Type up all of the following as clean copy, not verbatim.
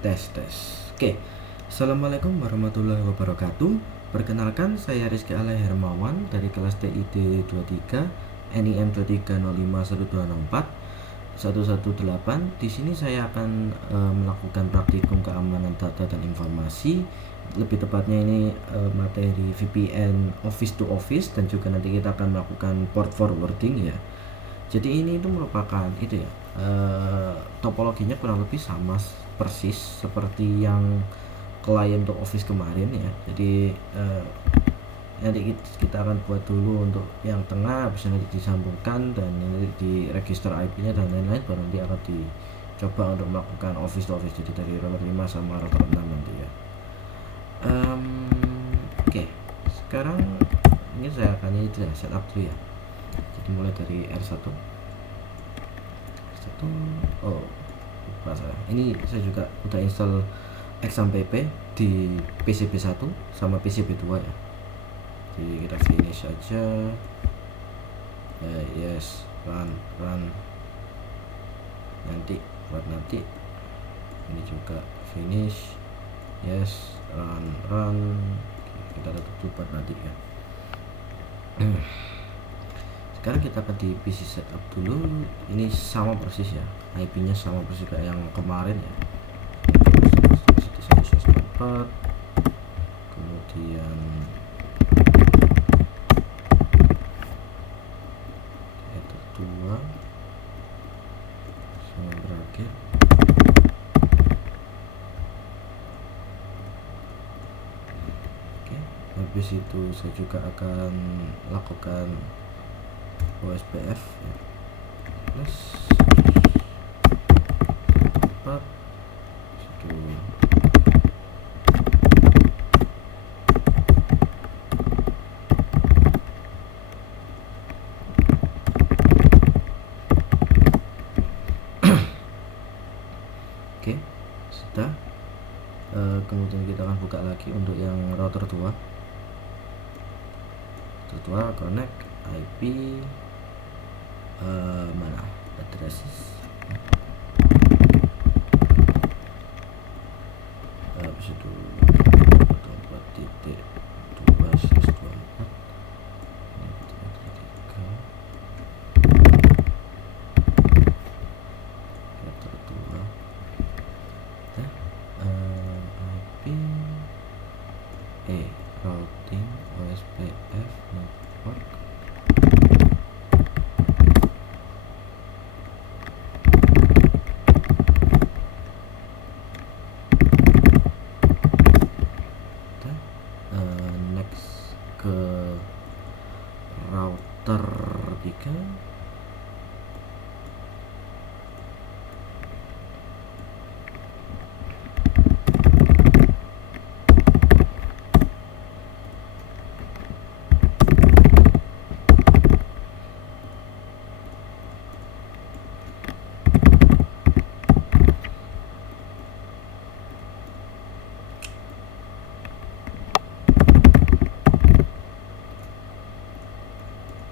Tes tes. Oke. Assalamualaikum warahmatullahi wabarakatuh. Perkenalkan, saya Rizky Alay Hermawan dari kelas TID 23 NIM 23051264 118. Di sini saya akan melakukan praktikum keamanan data dan informasi. Lebih tepatnya ini materi VPN Office to Office, dan juga nanti kita akan melakukan port forwarding ya. Jadi ini itu merupakan itu ya, topologinya kurang lebih sama persis seperti yang klien untuk Office kemarin ya. Jadi nanti kita akan buat dulu untuk yang tengah, bisa nanti disambungkan dan nanti di register IP-nya dan lain-lain, baru nanti akan dicoba untuk melakukan Office to Office, jadi dari router 5 sama router 6 nanti ya. Oke, sekarang ini saya akan setup dulu ya. Jadi mulai dari R1. Oh, lupa saya. Ini saya juga udah install XAMPP di PCB 1 sama PCB 2 ya. Jadi kita finish aja. Yes, run. Nanti buat nanti. Ini juga finish. Yes, run. Kita tutup buat nanti ya. Sekarang kita akan di PC setup dulu. Ini sama persis ya, IP-nya sama persis kayak yang kemarin ya. 194, kemudian itu 2 sama berakhir. Oke, habis itu saya juga akan lakukan OSPF ya. Plus 4 situ. Oke, sudah. Kemudian kita akan buka lagi untuk yang router 2. Connect IP mana addresses, habis itu 24.2/24 IP routing OSPF network. Next ke router 3.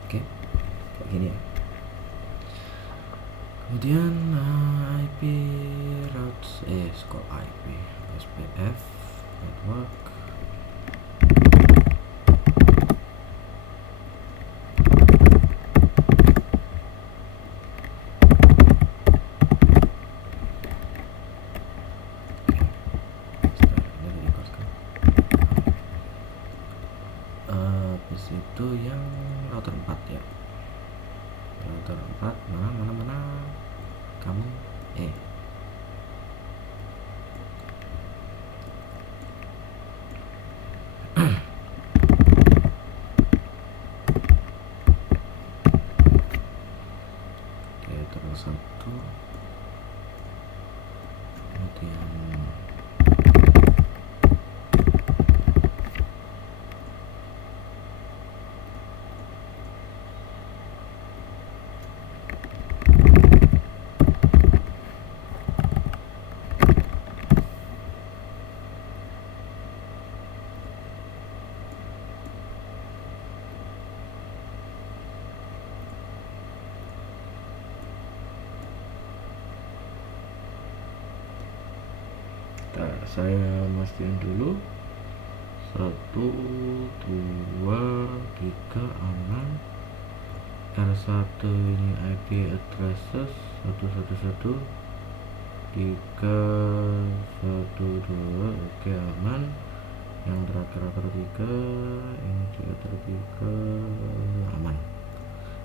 Oke, kayak gini ya. Kemudian IP routes kok IP SPF network. Habis itu yang router 4 ya. Router 4 mana kamu oke, terus 1, kemudian Nah, saya mastiin dulu 1 2 3 aman. R1 ini IP addresses 111 3 1 2, oke aman. Yang terakhir 3 ini juga 3 aman.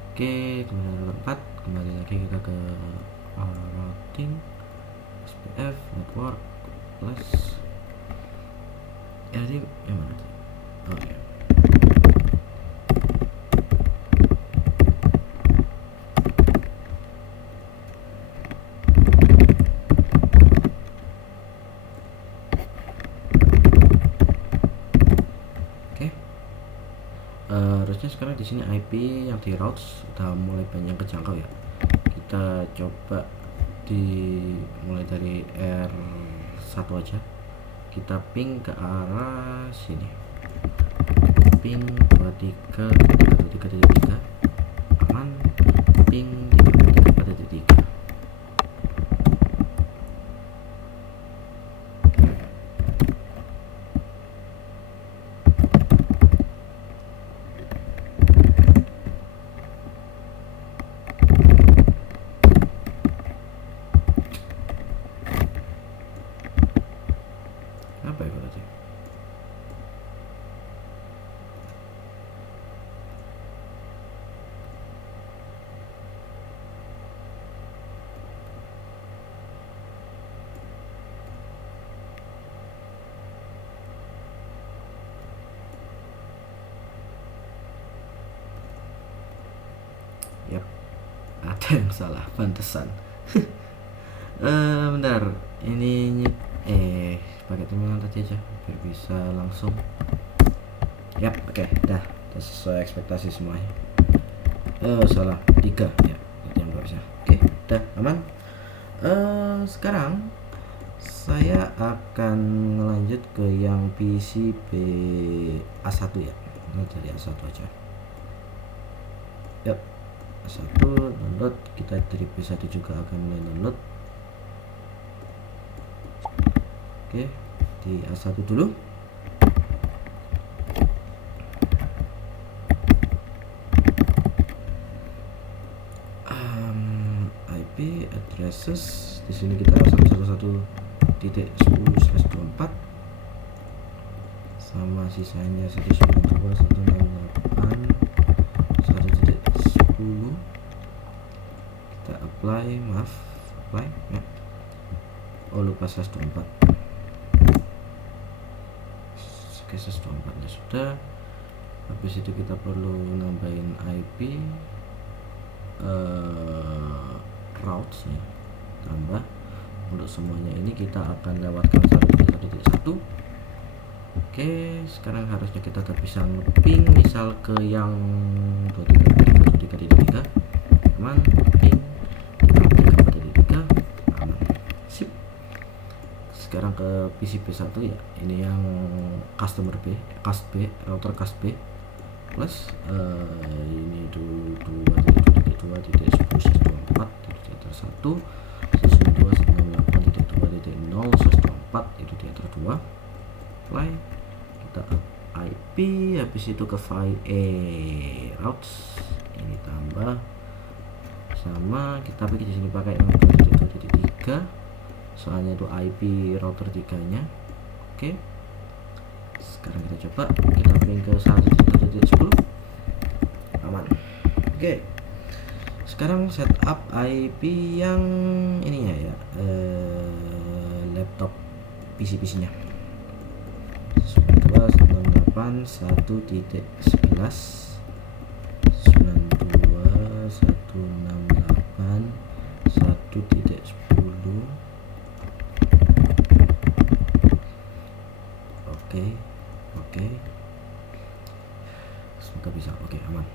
Oke, kemudian yang keempat, kembali lagi kita ke routing SPF network plus RD yang mana tadi? Oke. Harusnya sekarang di sini IP yang di routes udah mulai banyak kejangkau ya. Kita coba mulai dari R1 aja. Kita ping ke arah sini. Ping 23.3 aman. Ping 3.4.3. Apa ya berarti? Yap, ada yang salah, pantesan. Bentar, ini pakai teman tadi aja biar bisa langsung. Yap, oke, dah sesuai ekspektasi semuanya. Salah 3 ya, yang harusnya. Oke, dah aman. Sekarang saya akan lanjut ke yang PCB A1 ya. Nah, dari A1 aja. Yap, A1 download, kita dari B1 juga akan mulai download. Oke, di A1 dulu. IP addresses di sini kita 111.10/24 sama sisanya 192.168.1.10. Kita apply ya. Oh, lupa 124. Oke, 124 nya sudah. Habis itu kita perlu nambahin IP routes nya, tambah. Untuk semuanya ini kita akan lewatkan 1.1.1. Oke, sekarang harusnya kita udah bisa nge-ping misal ke yang 23.3 aman. Ping 3.4.3 aman. Sip. Sekarang ke PCB 1 ya, ini yang customer B, cast B, router cast B plus ini 2.2.10/24 1 192.168.2.0/4 itu di router 2. Apply, kita ke IP, habis itu ke file routes ini tambah sama, kita pilih di sini pakai yang 2.2.3 soalnya itu IP router 3 nya. Oke, sekarang kita coba, kita ping ke 1.1.10 aman. Oke, sekarang setup IP yang ininya ya, laptop PC nya 92.168.1.11 92.168.1.10. Oke, semoga bisa. Oke, aman.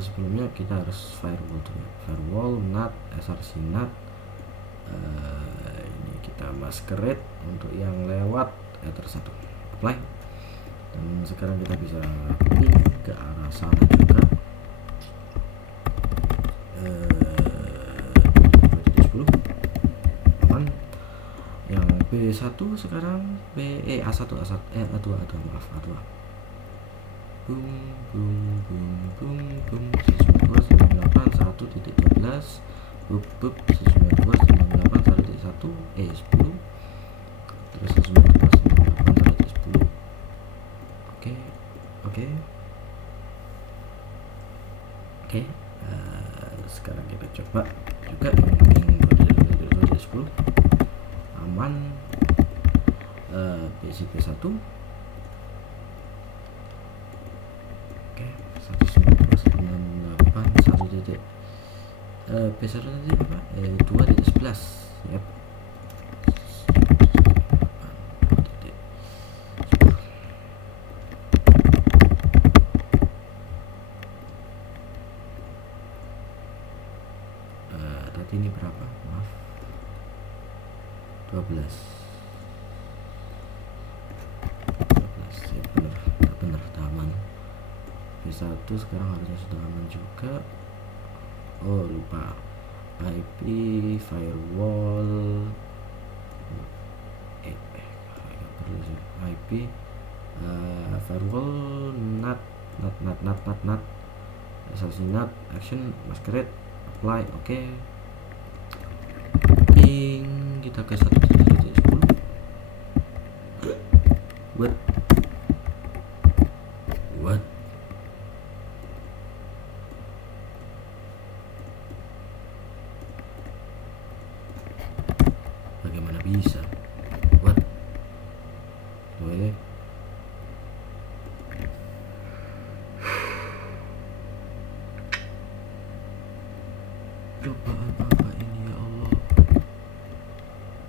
Sebelumnya kita harus firewall dulu. Firewall NAT, SRC NAT. Ini kita masquerade untuk yang lewat ether 1. Apply. Dan sekarang kita bisa ping ke arah sana juga. 2.10 aman. Yang B1 sekarang A1 A2 maaf A2. Boom boom boom boom boom 192.168.1.12 bup 192.168.1.1 10 terus 192.168.10. Oke, sekarang kita coba juga yang 10 aman. PCP1 oke 192.168 B1 tadi apa 2.11 yep. Tadi ini berapa, maaf 12 ya, benar aman. B1 sekarang harusnya sudah aman juga. Oh lupa, IP firewall perlu sih. IP firewall NAT SLC NAT action masquerade apply. Oke. Ping kita ke 1.10. What bagaimana bisa boleh cobaan apa ini ya Allah.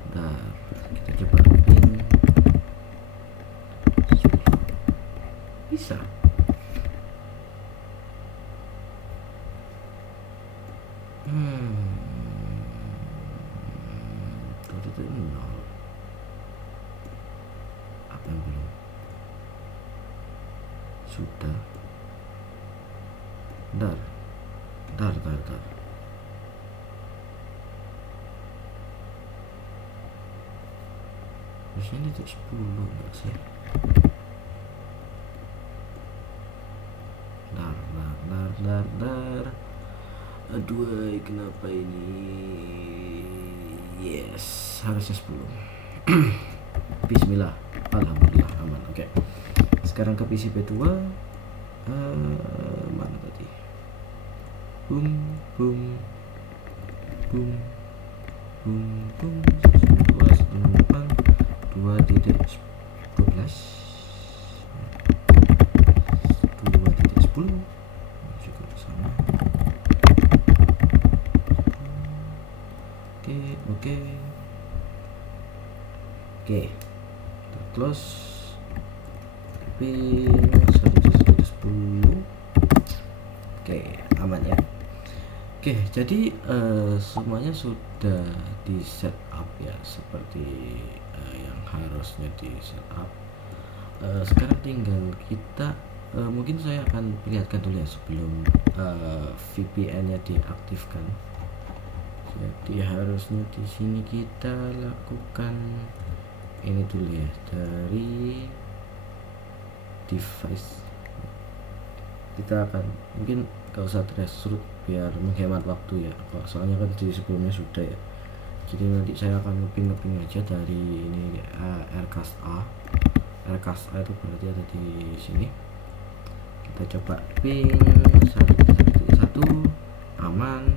Bentar, kita coba ping bisa. Itu nol. Apa yang belum? Sudah. Bentar. Harusnya ini tuh 10 enggak sih? Dar. Aduh, kenapa ini? Yes, harusnya 10. Bismillah, alhamdulillah aman. Oke. Sekarang ke PCP2. Mana tadi? Boom 2.12 juga sama. Oke, kita close pin 110. Oke, aman ya. Oke, jadi semuanya sudah di setup ya, seperti yang harusnya di setup. Sekarang tinggal kita mungkin saya akan perlihatkan dulu ya sebelum VPN-nya diaktifkan. Jadi harusnya di sini kita lakukan ini dulu ya, dari device. Kita akan mungkin gak usah threshold biar menghemat waktu ya, soalnya kan di sebelumnya sudah ya. Jadi nanti saya akan ngeping aja dari ini Aircast A itu berarti ada di sini. Kita coba ping 1.1 aman,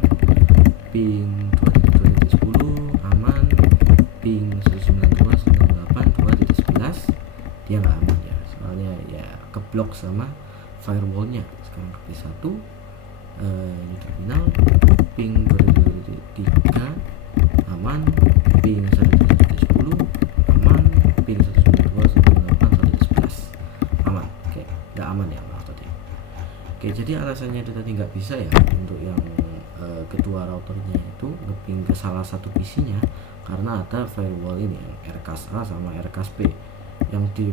ping 2.2.10 aman, ping 192.168.2.11 dia nggak aman ya, soalnya ya keblok sama firewallnya. Sekarang ke P1 ini terminal, ping 2.2.3 aman, ping 1.2.10 aman, ping 192.168.1.11 aman. Oke, nggak aman ya, maaf tadi. Oke, jadi alasannya itu tadi nggak bisa ya untuk yang kedua routernya itu ngeping ke salah satu PC-nya karena ada firewall ini yang Aircast A sama Aircast B. Yang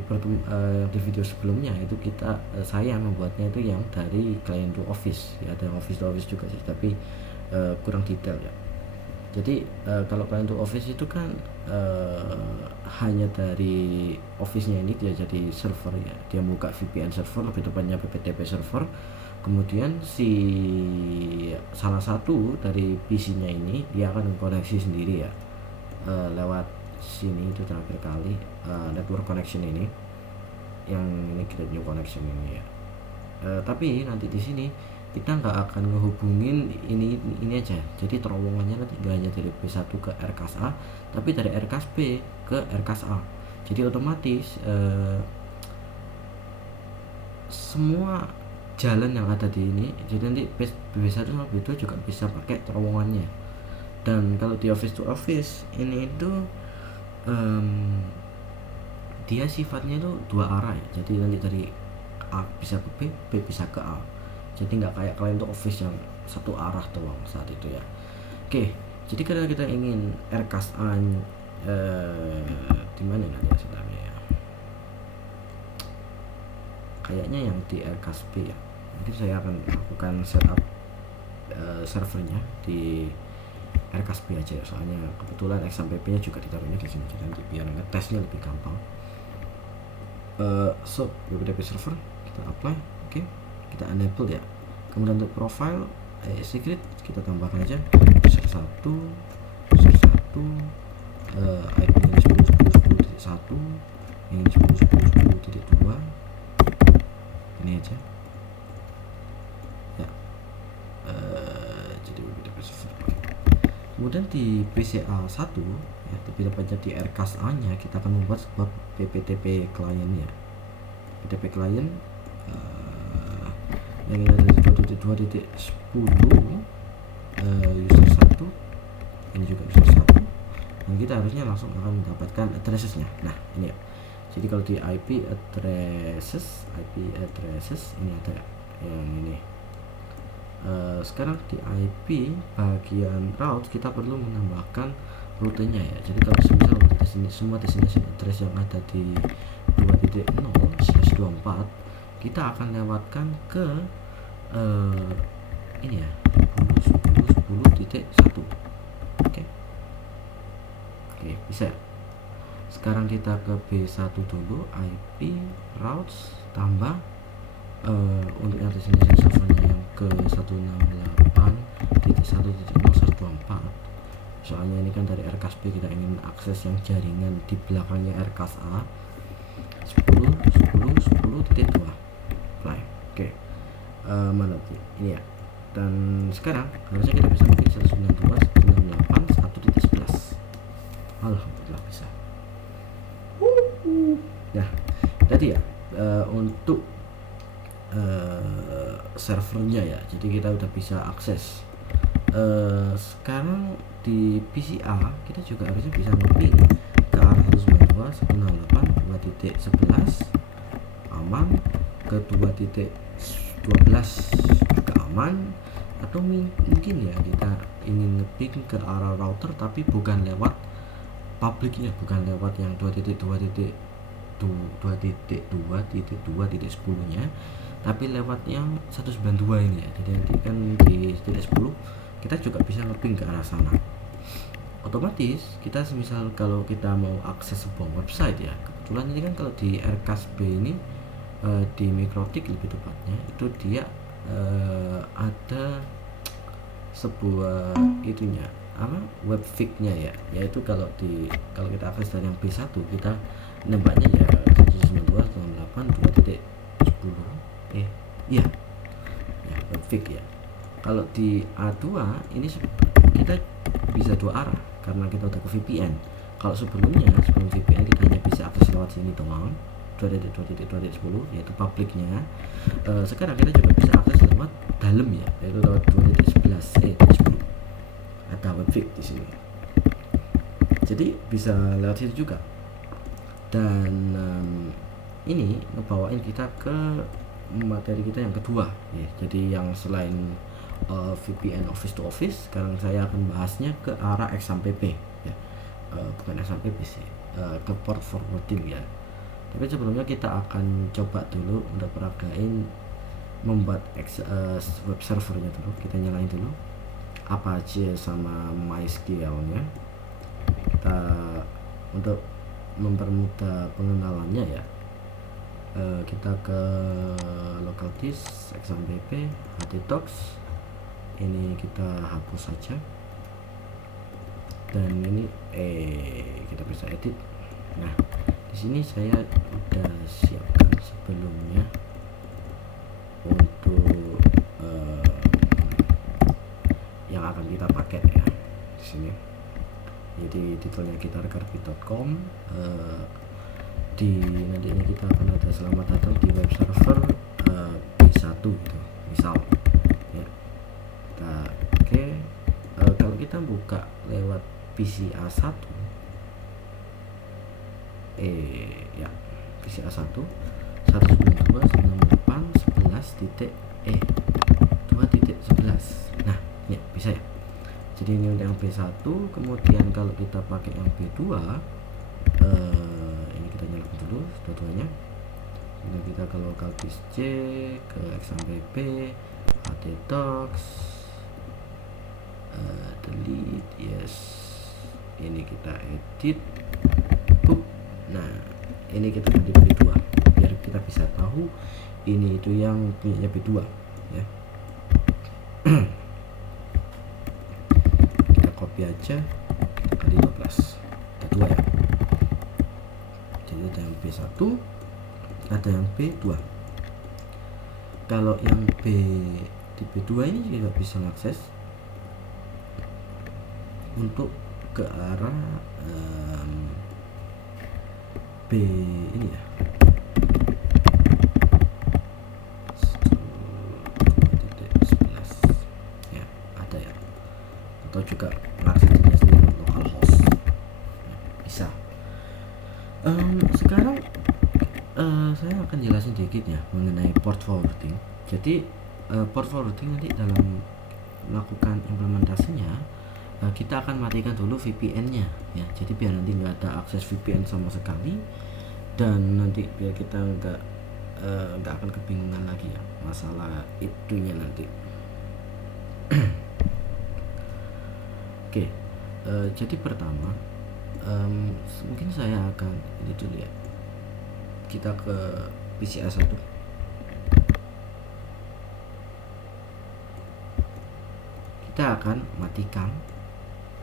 di video sebelumnya itu saya membuatnya itu yang dari client to office ya, ada yang office to office juga sih, tapi kurang detail ya. Jadi kalau client to office itu kan hanya dari Office-nya ini dia jadi server ya, dia buka VPN server, lebih tepatnya PPTP server. Kemudian si salah satu dari PC-nya ini dia akan koneksi sendiri ya, lewat sini. Itu terakhir kali network connection ini, yang ini kita new connection ini ya. Tapi nanti di sini kita nggak akan ngehubungin ini aja, jadi terowongannya nanti nggak hanya dari P1 ke RCAS A, tapi dari RCAS B ke RCAS A. Jadi otomatis semua jalan yang ada di ini, jadi nanti B1 sama B2 juga bisa pakai terowongannya. Dan kalau di Office to Office ini itu dia sifatnya itu dua arah ya, jadi nanti dari A bisa ke B, B bisa ke A. Jadi nggak kayak klien untuk Office yang satu arah doang saat itu ya. Oke, jadi kalau kita ingin RCAS A di mana nanti ya sebenarnya ya, kayaknya yang di RCAS B ya. Mungkin saya akan lakukan setup servernya di RCAS B aja ya, soalnya kebetulan XAMPP nya juga ditaruhnya di sini, jadi nanti biar ngetesnya lebih gampang. So PPTP server kita apply, oke, kita enable ya. Kemudian untuk profile secret kita tambahkan aja user 1 IP nya 10.10.10.1, ini 10.10.10.2, ini aja ya. Jadi PPTP server. Kemudian di PCA 1 ya, lebih tepatnya di RCAS A nya kita akan membuat sebuah PPTP client ya. PPTP client yang ini ada 2.2.10 user 1, ini juga user 1, dan kita harusnya langsung akan mendapatkan addressesnya. Nah ini ya, jadi kalau di IP addresses ini ada yang ini. Sekarang di IP bagian route kita perlu menambahkan rutenya ya. Jadi kalau misalnya semua destination address yang ada di 2.0/24 kita akan lewatkan ke ini ya, 10.10.10.1. Oke, bisa. Sekarang kita ke B1 dulu, IP routes tambah untuk yang destination servernya yang ke 168.1.0/24. Soalnya ini kan dari RCAS B kita ingin akses yang jaringan di belakangnya RCAS A 10.10.10.2 play. Oke, mana ini ya. Dan sekarang harusnya kita bisa bikin 192.168.1.11. Alhamdulillah bisa. Nah tadi ya, untuk servernya ya, jadi kita udah bisa akses. Sekarang di PCA kita juga harusnya bisa nge-ping ke arah 192.168.2.11 aman, ke 2.12 juga aman, atau mungkin ya kita ingin nge-ping ke arah router tapi bukan lewat publiknya, bukan lewat yang 2.2.2.2.2.10 nya, tapi lewat yang 192 ini ya. Jadi nanti kan di 10 kita juga bisa nge-ping ke arah sana. Otomatis kita semisal kalau kita mau akses sebuah website ya, kebetulan ini kan kalau di RCAS B ini di Mikrotik lebih tepatnya itu dia ada sebuah itunya apa, webfig-nya ya, yaitu kalau kita akses dari yang B1 kita nembaknya ya 192.168.2.10 iya ya, webfig ya. Kalau di A2 ini kita bisa dua arah karena kita udah ke VPN. Kalau sebelum VPN kita hanya bisa akses lewat sini doang, 2.2.2.10 yaitu publiknya. Sekarang kita juga bisa akses lewat dalam ya, yaitu lewat 2.11 ada webfig di sini. Jadi bisa lewat situ juga. Dan ini ngebawain kita ke materi kita yang kedua ya. Jadi yang selain VPN Office to Office, sekarang saya akan bahasnya ke arah XAMPP ya. Bukan XAMPP sih, ke port forwarding ya. Tapi sebelumnya kita akan coba dulu untuk peragain membuat web servernya dulu. Kita nyalain dulu Apache sama MySQL nya. Kita untuk mempermudah pengenalannya ya, kita ke local disk XAMPP htdocs, ini kita hapus saja, dan ini kita bisa edit. Nah, di sini saya udah siapkan sebelumnya untuk yang akan kita pakai ya di sini. Jadi titelnya kita rekarpit.com. Di nanti ini kita akan ada selamat datang di web server B1 gitu misal ya. Oke, kalau kita buka lewat PC A1 ya PC A1 192.11.2.11. Nah ya bisa ya. Jadi ini untuk yang B1. Kemudian kalau kita pakai yang B2, ini kita nyalakan dulu dua-duanya. Kemudian kita ke local disk C, ke XAMPP, htdocs, delete, yes. Ini kita edit, boop. Nah ini kita ganti B2 biar kita bisa tahu ini itu yang punya B2 ya. Kita copy aja, kita kali 12, ada 2 ya. Jadi ada yang B1, ada yang B2. Kalau yang di B2 ini juga bisa mengakses untuk ke arah B ini ya, 2.11 ya, ada ya, atau juga aksesnya dengan localhost ya, bisa. Sekarang saya akan jelasin dikit ya mengenai port forwarding. Jadi port forwarding nanti dalam melakukan implementasinya kita akan matikan dulu VPN-nya ya. Jadi biar nanti nggak ada akses VPN sama sekali, dan nanti biar kita nggak akan kebingungan lagi ya masalah itunya nanti. Oke, jadi pertama mungkin saya akan ini dulu ya, kita ke PC A1. Kita akan matikan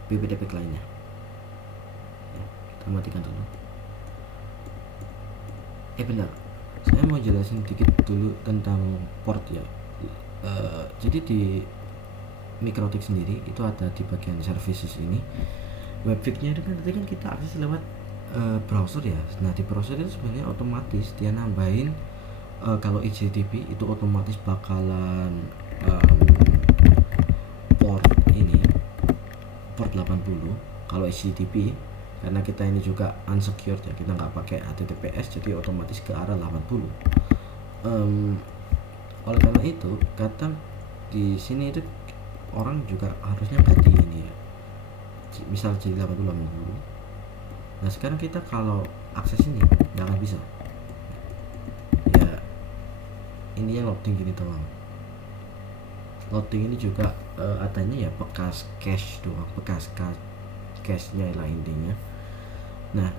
BBTP lainnya ya, kita matikan dulu. Benar, saya mau jelasin dikit dulu tentang port ya. Jadi di Mikrotik sendiri itu ada di bagian services ini, webfignya itu kan nanti kan kita akses lewat browser ya. Nah di browser itu sebenarnya otomatis dia nambahin kalau HTTP itu otomatis bakalan port ini, port 80. Kalau HTTP karena kita ini juga unsecured ya, kita nggak pakai HTTPS, jadi otomatis ke arah 80. Oleh karena itu kadang di sini itu orang juga harusnya ganti ini ya, misal jadi 80. Nah sekarang kita kalau akses ini nggak akan bisa ya, ini yang loading gini doang. Loading ini juga adanya ya bekas cache doang, bekas cache-nya lah intinya. Nah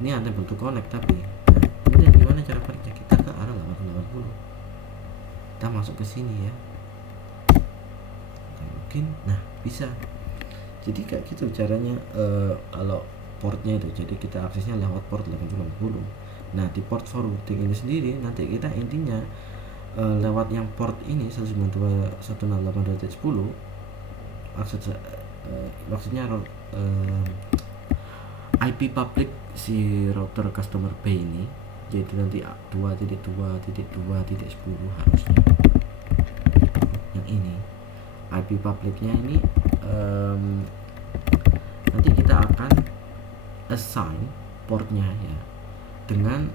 ini ada bentuk connect, tapi nah kemudian gimana cara baliknya, kita ke arah 80. Kita masuk ke sini ya, mungkin nah bisa. Jadi kayak gitu caranya kalau portnya itu, jadi kita aksesnya lewat port 80. Nah di port forwarding ini sendiri nanti kita intinya lewat yang port ini 192.168.10 maksudnya IP public si router customer B ini, jadi nanti 2.2.2.10 harusnya yang ini IP publicnya ini. Nanti kita akan assign portnya ya dengan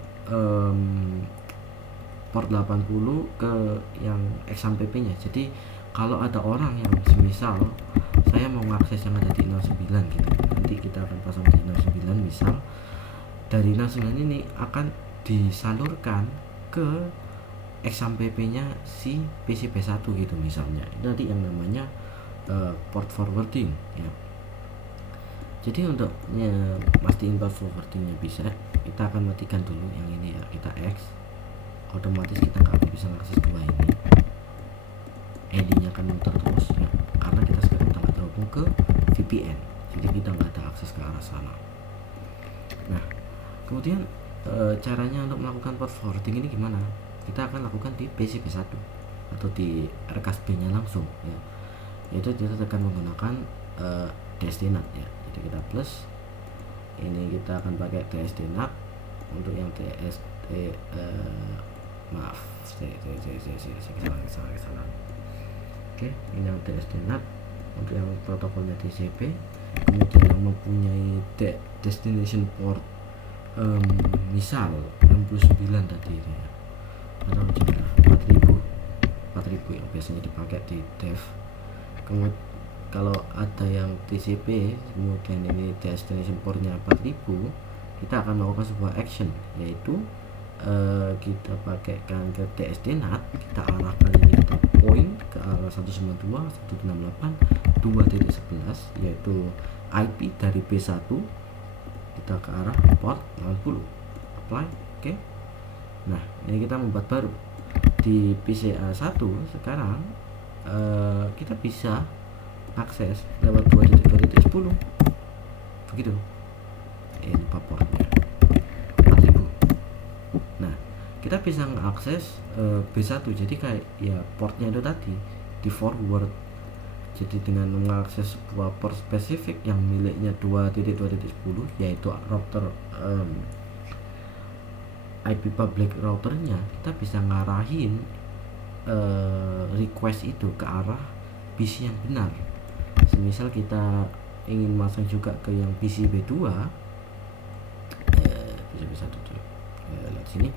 port 80 ke yang XAMPP nya. Jadi kalau ada orang yang semisal saya mau mengakses yang ada di 09 gitu, nanti kita akan pasang di 09, misal dari 09 ini akan disalurkan ke XAMPP nya si PC P1 gitu misalnya. Itu nanti yang namanya port forwarding ya. Jadi untuk mastiin port forwardingnya bisa, kita akan matikan dulu yang ini ya, kita X, otomatis kita nggak akan bisa mengakses dua ini, ID-nya akan muter terus ya, karena kita sekarang udah nggak terhubung ke VPN, jadi kita nggak ada akses ke arah sana. Nah, kemudian caranya untuk melakukan port forwarding ini gimana? Kita akan lakukan di PCB1 atau di RKSB-nya langsung ya, yaitu kita tekan menggunakan DSD-NAT ya. Jadi kita plus, ini kita akan pakai DSD-NAT. Untuk yang DSD maaf, salah. Oke, ini yang DSD-NAT. Untuk yang protokolnya TCP, kemudian yang mempunyai destination port misal 69 tadi ini ya, atau 4000 yang biasanya dipakai di dev. Kemudian kalau ada yang TCP kemudian ini destination portnya 4000, kita akan melakukan sebuah action, yaitu kita pakaikan ke DSD-NAT, kita arahkan ini ke point ke arah 192.168.2.11 yaitu IP dari B1, kita ke arah port 80, apply. Oke. Nah, ini kita membuat baru di PCA1. Sekarang kita bisa akses lewat 2.2.10 begitu. Ini portnya 4000. Nah, kita bisa mengakses B1, jadi kayak ya portnya itu tadi di forward. Jadi dengan mengakses sebuah port spesifik yang miliknya 2.2.10 yaitu router IP public routernya, kita bisa ngarahin request itu ke arah PC yang benar. Semisal kita ingin masang juga ke yang PC B2, PC1 dulu, lihat sini,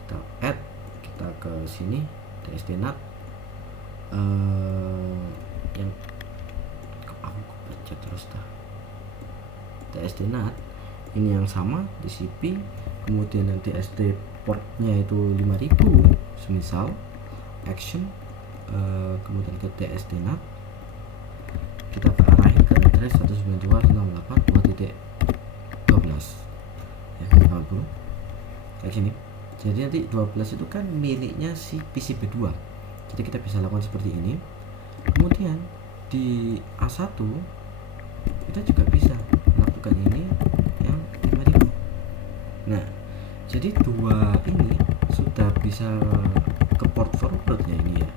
kita add, kita ke sini DSD-NAT, yang aku baca terus dah, DSD-NAT ini yang sama TCP, kemudian yang DSD portnya itu 5000 semisal action, kemudian ke DSD-NAT, kita arahin ke address 192.168.2.12 ya, 50 kayak gini. Jadi nanti 12 itu kan miliknya si PCB2, jadi kita bisa lakukan seperti ini. Kemudian di A1 kita juga bisa melakukan ini yang 5000. Nah, jadi dua ini sudah bisa ke port forward ya ini ya,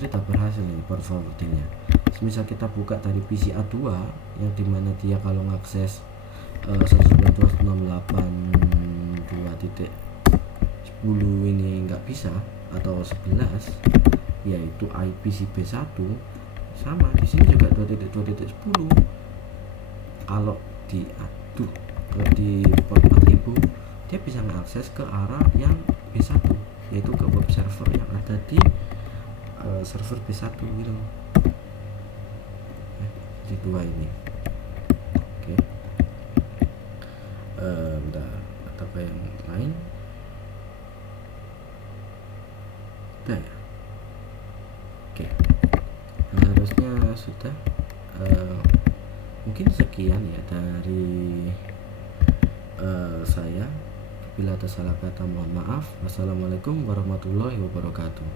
jadi tak berhasil ini port forwardingnya. Misal kita buka dari PCA2 yang dimana dia kalau ngakses 192.168.2.10 ini nggak bisa, atau 11 yaitu IPCB1, sama di sini juga 2.2.10. Kalau diadu di port 4000, dia bisa mengakses ke arah yang B1, yaitu ke web server yang ada di server B1 gitu. Di dua ini. Oke. Bentar, apa yang lain? Udah ya. Oke. Harusnya sudah. Mungkin sekian ya dari saya. Bila ada salah kata mohon maaf. Wassalamualaikum warahmatullahi wabarakatuh.